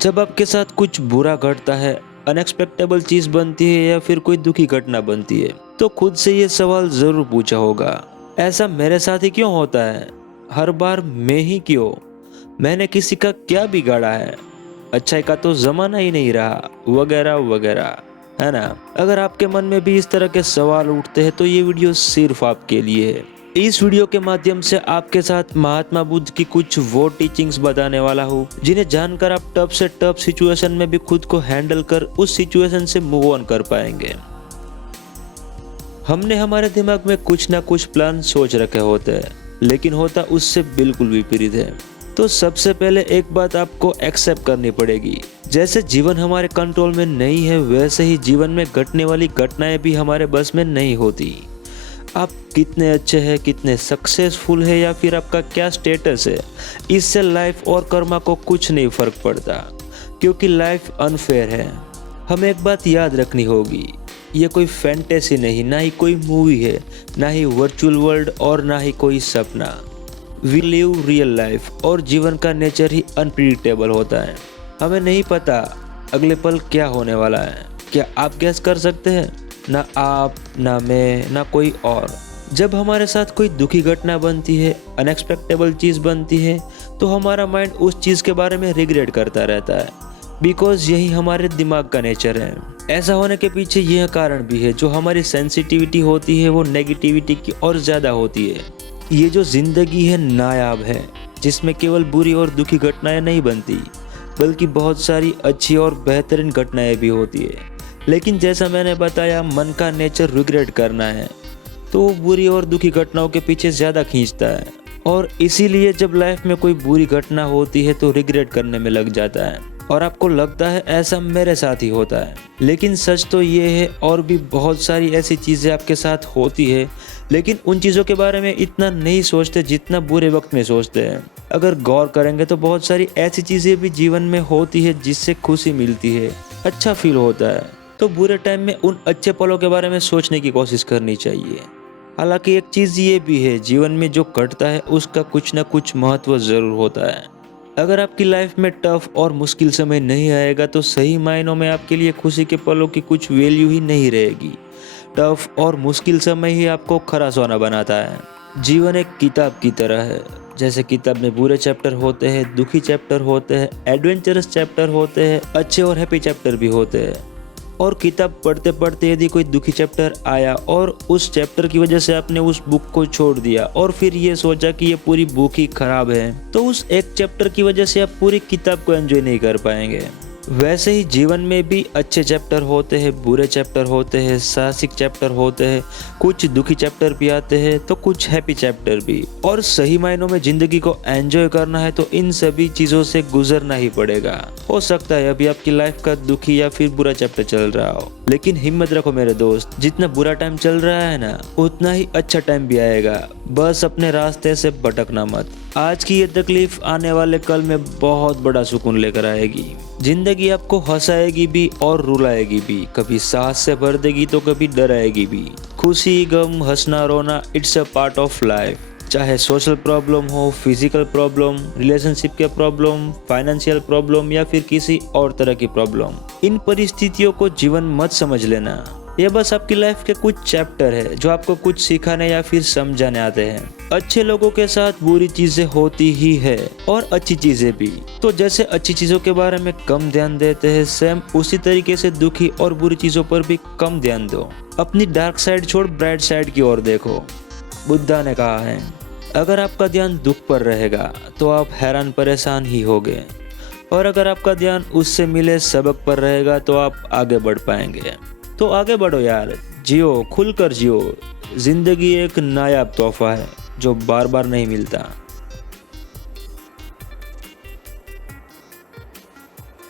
जब आपके साथ कुछ बुरा घटता है, अनएक्सपेक्टेबल चीज बनती है या फिर कोई दुखी घटना बनती है, तो खुद से ये सवाल जरूर पूछा होगा, ऐसा मेरे साथ ही क्यों होता है? हर बार मैं ही क्यों? मैंने किसी का क्या बिगाड़ा है? अच्छाई का तो जमाना ही नहीं रहा, वगैरह वगैरह, है ना? अगर आपके मन में भी इस तरह के सवाल उठते हैं तो ये वीडियो सिर्फ आपके लिए है। इस वीडियो के माध्यम से आपके साथ महात्मा बुद्ध की कुछ वो टीचिंग्स बताने वाला हूँ जिन्हें जानकर आप टफ से टफ सिचुएशन में भी खुद को हैंडल कर उस सिचुएशन से मूव ऑन कर पाएंगे। हमने हमारे दिमाग में कुछ ना कुछ प्लान सोच रखे होते हैं, लेकिन होता उससे बिल्कुल विपरीत है। तो सबसे पहले एक बात आपको एक्सेप्ट करनी पड़ेगी, जैसे जीवन हमारे कंट्रोल में नहीं है, वैसे ही जीवन में घटने वाली घटनाएं भी हमारे बस में नहीं होती। आप कितने अच्छे हैं, कितने सक्सेसफुल है या फिर आपका क्या स्टेटस है, इससे लाइफ और कर्मा को कुछ नहीं फर्क पड़ता, क्योंकि लाइफ अनफेयर है। हमें एक बात याद रखनी होगी, ये कोई फैंटेसी नहीं, ना ही कोई मूवी है, ना ही वर्चुअल वर्ल्ड और ना ही कोई सपना। वी लिव रियल लाइफ और जीवन का नेचर ही अनप्रिडिक्टेबल होता है। हमें नहीं पता अगले पल क्या होने वाला है। क्या आप गैस कर सकते हैं? ना आप, ना मैं, ना कोई और। जब हमारे साथ कोई दुखी घटना बनती है, अनएक्सपेक्टेबल चीज़ बनती है, तो हमारा माइंड उस चीज़ के बारे में रिग्रेट करता रहता है, बिकॉज यही हमारे दिमाग का नेचर है। ऐसा होने के पीछे यह कारण भी है, जो हमारी सेंसिटिविटी होती है वो नेगेटिविटी की और ज़्यादा होती है। ये जो ज़िंदगी है नायाब है, जिसमें केवल बुरी और दुखी घटनाएं नहीं बनती, बल्कि बहुत सारी अच्छी और बेहतरीन घटनाएं भी होती है। लेकिन जैसा मैंने बताया, मन का नेचर रिग्रेट करना है, तो वो बुरी और दुखी घटनाओं के पीछे ज़्यादा खींचता है, और इसीलिए जब लाइफ में कोई बुरी घटना होती है तो रिग्रेट करने में लग जाता है, और आपको लगता है ऐसा मेरे साथ ही होता है। लेकिन सच तो ये है, और भी बहुत सारी ऐसी चीज़ें आपके साथ होती है, लेकिन उन चीज़ों के बारे में इतना नहीं सोचते जितना बुरे वक्त में सोचते हैं। अगर गौर करेंगे तो बहुत सारी ऐसी चीज़ें भी जीवन में होती है जिससे खुशी मिलती है, अच्छा फील होता है। तो बुरे टाइम में उन अच्छे पलों के बारे में सोचने की कोशिश करनी चाहिए। हालांकि एक चीज़ ये भी है, जीवन में जो घटता है उसका कुछ ना कुछ महत्व ज़रूर होता है। अगर आपकी लाइफ में टफ और मुश्किल समय नहीं आएगा तो सही मायनों में आपके लिए खुशी के पलों की कुछ वैल्यू ही नहीं रहेगी। टफ और मुश्किल समय ही आपको खरा सोना बनाता है। जीवन एक किताब की तरह है, जैसे किताब में बुरे चैप्टर होते हैं, दुखी चैप्टर होते हैं, एडवेंचरस चैप्टर होते हैं, अच्छे और हैप्पी चैप्टर भी होते हैं। और किताब पढ़ते पढ़ते यदि कोई दुखी चैप्टर आया और उस चैप्टर की वजह से आपने उस बुक को छोड़ दिया और फिर ये सोचा कि ये पूरी बुक ही खराब है, तो उस एक चैप्टर की वजह से आप पूरी किताब को एंजॉय नहीं कर पाएंगे। वैसे ही जीवन में भी अच्छे चैप्टर होते हैं, बुरे चैप्टर होते हैं, साहसिक चैप्टर होते हैं, कुछ दुखी चैप्टर भी आते हैं तो कुछ हैप्पी चैप्टर भी। और सही मायनों में जिंदगी को एंजॉय करना है तो इन सभी चीज़ों से गुजरना ही पड़ेगा। हो सकता है अभी आपकी लाइफ का दुखी या फिर बुरा चैप्टर चल रहा हो, लेकिन हिम्मत रखो मेरे दोस्त, जितना बुरा टाइम चल रहा है ना, उतना ही अच्छा टाइम भी आएगा। बस अपने रास्ते से भटकना मत। आज की ये तकलीफ आने वाले कल में बहुत बड़ा सुकून लेकर आएगी। जिंदगी आपको हंसाएगी भी और रुलाएगी भी, कभी साहस से भर देगी तो कभी डराएगी भी। खुशी, गम, हंसना, रोना, it's a part of life. चाहे सोशल प्रॉब्लम हो, फिजिकल प्रॉब्लम, रिलेशनशिप के प्रॉब्लम, फाइनेंशियल प्रॉब्लम या फिर किसी और तरह की प्रॉब्लम, इन परिस्थितियों को जीवन मत समझ लेना। ये बस आपकी लाइफ के कुछ चैप्टर है जो आपको कुछ सिखाने या फिर समझाने आते हैं। अच्छे लोगों के साथ बुरी चीजें होती ही है और अच्छी चीजें भी। तो जैसे अच्छी चीजों के बारे में कम ध्यान देते हैं, सेम उसी तरीके से दुखी और बुरी चीजों पर भी कम ध्यान दो। अपनी डार्क साइड छोड़ ब्राइट साइड की ओर देखो। बुद्धा ने कहा है, अगर आपका ध्यान दुख पर रहेगा तो आप हैरान परेशान ही होगे, और अगर आपका ध्यान उससे मिले सबक पर रहेगा तो आप आगे बढ़ पाएंगे। तो आगे बढ़ो यार, जियो, खुलकर जियो। जिंदगी एक नायाब तोहफा है जो बार बार नहीं मिलता।